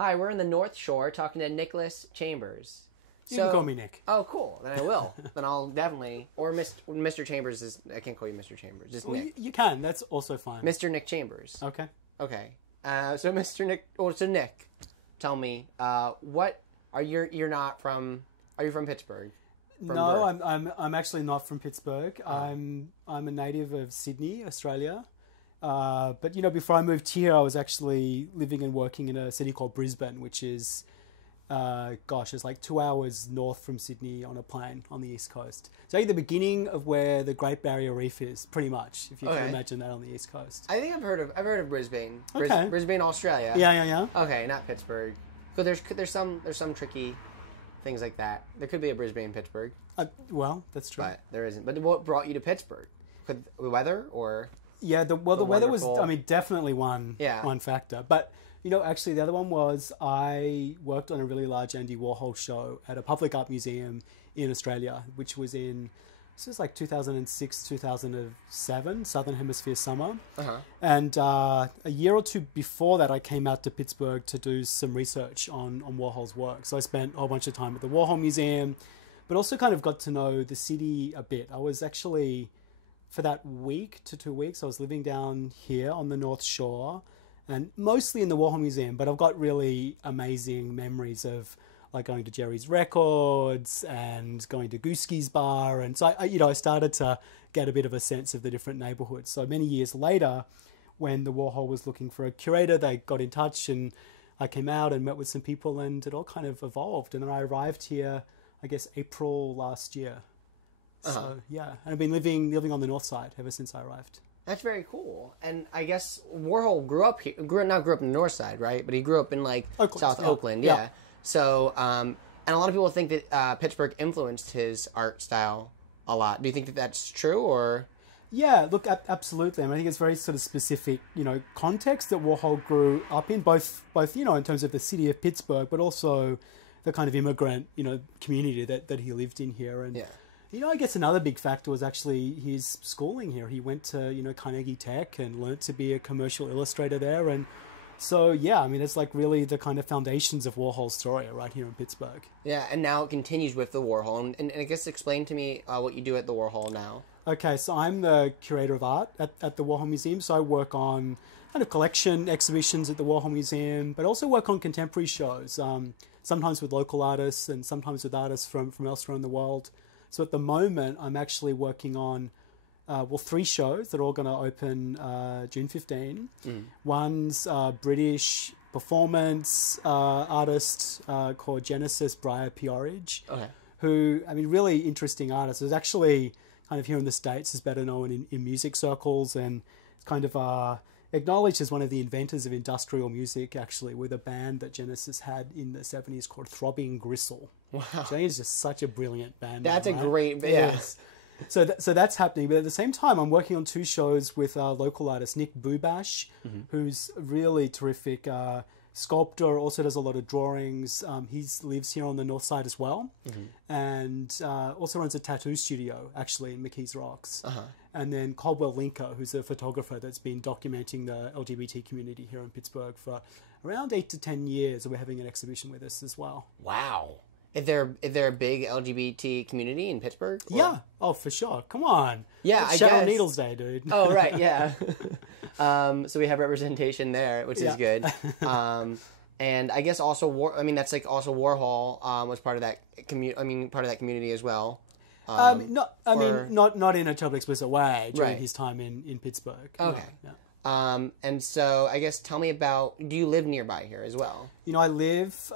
Hi, we're in the North Shore talking to Nicholas Chambers. You can call me Nick. Oh, cool. Then I will. Then I'll definitely... Or Mr. Chambers is... I can't call you Mr. Chambers. Just Nick. You can. That's also fine. Mr. Nick Chambers. Okay. Okay. So Mr. Nick... Oh, so Nick, tell me, what... You're not from... Are you from Pittsburgh? No, I'm actually not from Pittsburgh. I'm a native of Sydney, Australia. But, you know, before I moved here, I was actually living and working in a city called Brisbane, which is, it's like 2 hours north from Sydney on a plane on the East Coast. So the beginning of where the Great Barrier Reef is, pretty much, if you can imagine that on the East Coast. I think I've heard of Brisbane. Okay. Brisbane, Australia. Yeah. Okay, not Pittsburgh. So there's some tricky things like that. There could be a Brisbane, Pittsburgh. Well, that's true. But there isn't. But what brought you to Pittsburgh? The weather or... Yeah, the weather was, definitely one factor. But, you know, actually the other one was I worked on a really large Andy Warhol show at a public art museum in Australia, which was this was like 2006, 2007, Southern Hemisphere summer. And a year or two before that, I came out to Pittsburgh to do some research on Warhol's work. So I spent a whole bunch of time at the Warhol Museum, but also kind of got to know the city a bit. I was actually... For that week to 2 weeks, I was living down here on the North Shore and mostly in the Warhol Museum, but I've got really amazing memories of like going to Jerry's Records and going to Gooskie's Bar. And so, I started to get a bit of a sense of the different neighborhoods. So many years later, when the Warhol was looking for a curator, they got in touch and I came out and met with some people and it all kind of evolved. And then I arrived here, I guess, April last year. So, yeah, and I've been living on the north side ever since I arrived. That's very cool. And I guess Warhol grew up here, not grew up in the north side, right? But he grew up in like South Oakland, yeah. So, and a lot of people think that Pittsburgh influenced his art style a lot. Do you think that that's true, or? Yeah, look, absolutely. I mean, I think it's very sort of specific, you know, context that Warhol grew up in, both you know, in terms of the city of Pittsburgh, but also the kind of immigrant, you know, community that he lived in here. And you know, I guess another big factor was actually his schooling here. He went to, you know, Carnegie Tech and learned to be a commercial illustrator there. And so, yeah, I mean, it's like really the kind of foundations of Warhol's story right here in Pittsburgh. Yeah, and now it continues with the Warhol. And I guess explain to me what you do at the Warhol now. Okay, so I'm the curator of art at the Warhol Museum. So I work on kind of collection exhibitions at the Warhol Museum, but also work on contemporary shows, sometimes with local artists and sometimes with artists from elsewhere in the world. So at the moment, I'm actually working on, 3 shows that are all going to open June 15. One's British performance artist called Genesis Briar Peorage, who, I mean, really interesting artist. Is actually kind of here in the States is better known in music circles and kind of acknowledged as one of the inventors of industrial music, actually, with a band that Genesis had in the 70s called Throbbing Gristle. Wow. Which I think is just such a brilliant band. That's a great band. Yes. So that's happening. But at the same time, I'm working on 2 shows with local artist Nick Bubash, who's a really terrific sculptor, also does a lot of drawings. He lives here on the north side as well. And also runs a tattoo studio, actually, in McKees Rocks. And then Caldwell Linker, who's a photographer that's been documenting the LGBT community here in Pittsburgh for around 8 to 10 years. And we're having an exhibition with us as well. Wow. Is there a big LGBT community in Pittsburgh? Or? Yeah. Oh, for sure. Come on. Yeah, it's Shadow Needles Day, dude. Oh, right. Yeah. So we have representation there, which is good. And I guess also, that's like also Warhol was part of that part of that community as well. Not in a totally explicit way during his time in Pittsburgh. Okay. No. And so I guess tell me about, do you live nearby here as well? You know, I live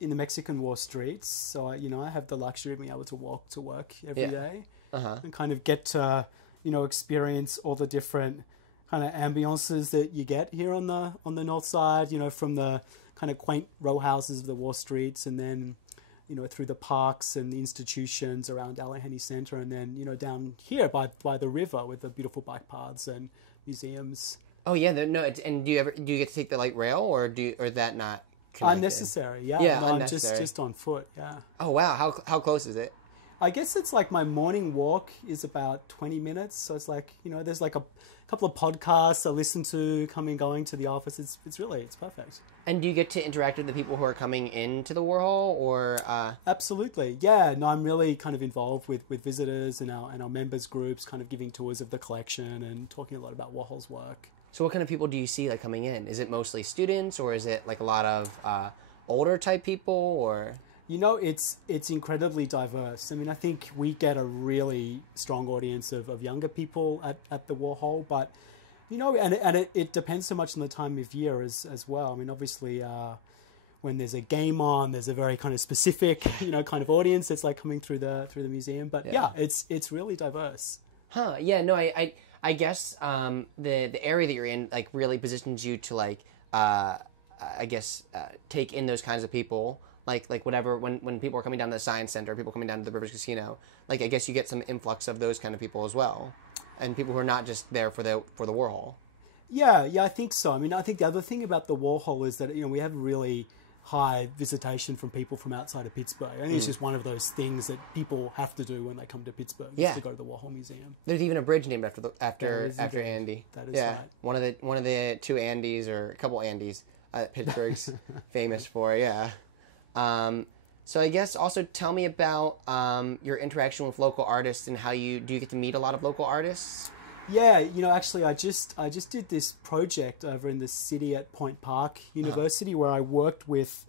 in the Mexican War streets, so I have the luxury of being able to walk to work every day and kind of get to, experience all the different kind of ambiances that you get here on the north side, from the kind of quaint row houses of the War streets, and then through the parks and the institutions around Allegheny Center, and then down here by the river with the beautiful bike paths and museums. Oh yeah, and do you get to take the light rail, or is that not connected? Unnecessary? Yeah, no, unnecessary. I'm just on foot. Yeah. Oh wow, how close is it? I guess it's like my morning walk is about 20 minutes, so it's like there's like couple of podcasts I listen to going to the office. It's perfect. And do you get to interact with the people who are coming into the Warhol, or? Absolutely, yeah. No, I'm really kind of involved with visitors and our members groups, kind of giving tours of the collection and talking a lot about Warhol's work. So what kind of people do you see like coming in? Is it mostly students, or is it like a lot of older type people, or? It's incredibly diverse. I mean, I think we get a really strong audience of younger people at the Warhol, but, it depends so much on the time of year as well. I mean, obviously, when there's a game on, there's a very kind of specific, kind of audience that's like coming through the museum. But yeah, it's really diverse. Huh. Yeah, no, I guess the area that you're in like really positions you to like, take in those kinds of people. Like whatever, when people are coming down to the Science Center, people coming down to the Rivers Casino, like I guess you get some influx of those kind of people as well, and people who are not just there for the Warhol. Yeah, I think so. I mean, I think the other thing about the Warhol is that we have really high visitation from people from outside of Pittsburgh. I think it's just one of those things that people have to do when they come to Pittsburgh, is to go to the Warhol Museum. There's even a bridge named after Andy. That is right. One of the two Andys, or a couple Andys, Pittsburgh's famous for. Yeah. So I guess also tell me about your interaction with local artists and how do you get to meet a lot of local artists? Yeah, actually I just did this project over in the city at Point Park University where I worked with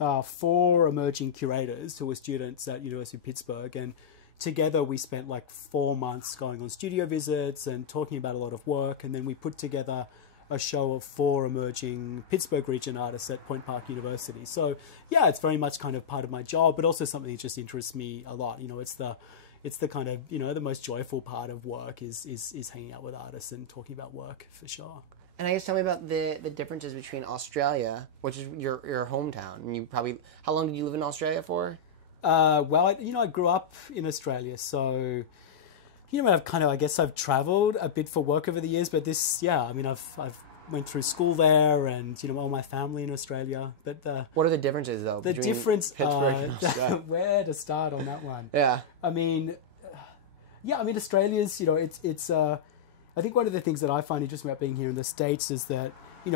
4 emerging curators who were students at University of Pittsburgh, and together we spent like 4 months going on studio visits and talking about a lot of work, and then we put together a show of 4 emerging Pittsburgh region artists at Point Park University. So yeah, it's very much kind of part of my job, but also something that just interests me a lot. It's the kind of, the most joyful part of work is hanging out with artists and talking about work, for sure. And I guess tell me about the differences between Australia, which is your hometown. And how long did you live in Australia for? Well, I grew up in Australia, so I've traveled a bit for work over the years, but I've went through school there, and all my family in Australia. But what are the differences though? The difference, Pittsburgh and Australia? Where to start on that one? Yeah. Australia's, it's. I think one of the things that I find interesting about being here in the States is that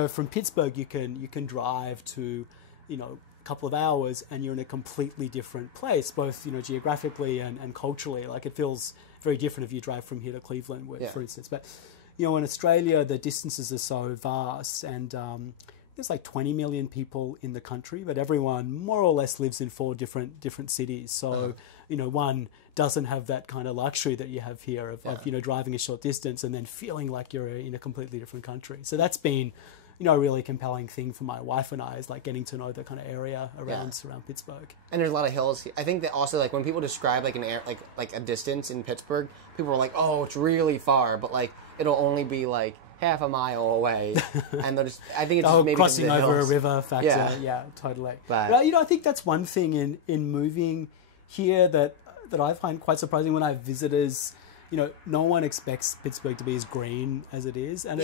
from Pittsburgh you can drive to a couple of hours and you're in a completely different place, both geographically and culturally. Like, it feels very different if you drive from here to Cleveland, for instance. But in Australia the distances are so vast, and there's like 20 million people in the country, but everyone more or less lives in 4 different cities. So one doesn't have that kind of luxury that you have here of driving a short distance and then feeling like you're in a completely different country. So that's been a really compelling thing for my wife and I, is like getting to know the kind of area around Pittsburgh. And there's a lot of hills. I think that also, like, when people describe like like a distance in Pittsburgh, people are like, "Oh, it's really far," but like it'll only be like half a mile away, and I think it's just maybe crossing over a river factor. Yeah, totally. But I think that's one thing in moving here that I find quite surprising when I have visitors. No one expects Pittsburgh to be as green as it is. And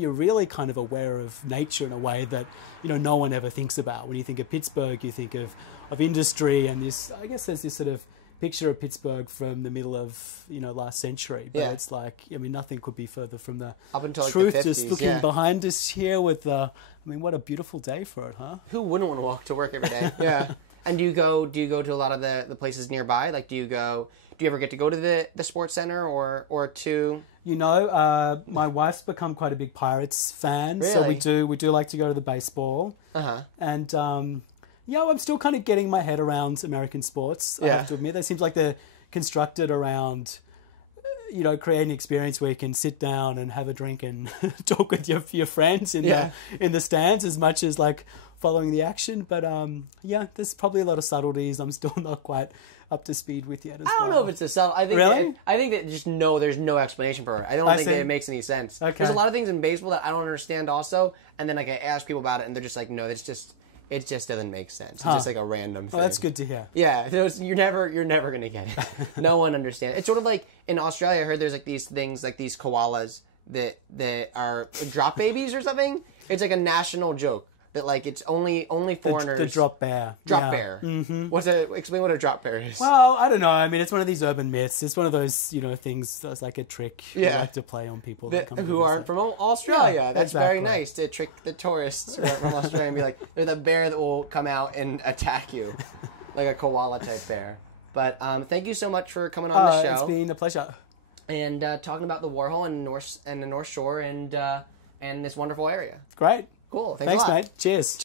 you're really kind of aware of nature in a way that, no one ever thinks about. When you think of Pittsburgh, you think of industry, and there's this sort of picture of Pittsburgh from the middle of, last century. But it's like, nothing could be further from the truth. Like the 50s, just looking behind us here with what a beautiful day for it, huh? Who wouldn't want to walk to work every day? Yeah. And do you go to a lot of the places nearby? Like, do you ever get to go to the sports center or to? My wife's become quite a big Pirates fan, really? So we do like to go to the baseball. And I'm still kind of getting my head around American sports. I have to admit, it seems like they're constructed around create an experience where you can sit down and have a drink and talk with your friends in the stands, as much as like following the action. But there's probably a lot of subtleties I'm still not quite up to speed with yet. I don't know if it's a subtle. I think really? I think that there's no explanation for it. I don't think that it makes any sense. Okay. There's a lot of things in baseball that I don't understand also, and then like I ask people about it and they're just like, no, it just doesn't make sense. It's just like a random thing. Oh, that's good to hear. Yeah, you're never gonna get it. No one understands. It's sort of like in Australia. I heard there's like these things, like these koalas that are drop babies or something. It's like a national joke. that like it's only foreigners. The drop bear. Bear. Mm-hmm. Explain what a drop bear is. Well, I don't know. I mean, it's one of these urban myths. It's one of those things that's like a trick you like to play on people who aren't from Australia. That's very nice to trick the tourists who aren't from Australia and be like, they're the bear that will come out and attack you, like a koala type bear. But thank you so much for coming on the show. It's been a pleasure. And talking about the Warhol and the North Shore and this wonderful area. Great. Cool. Thanks a lot. Mate. Cheers.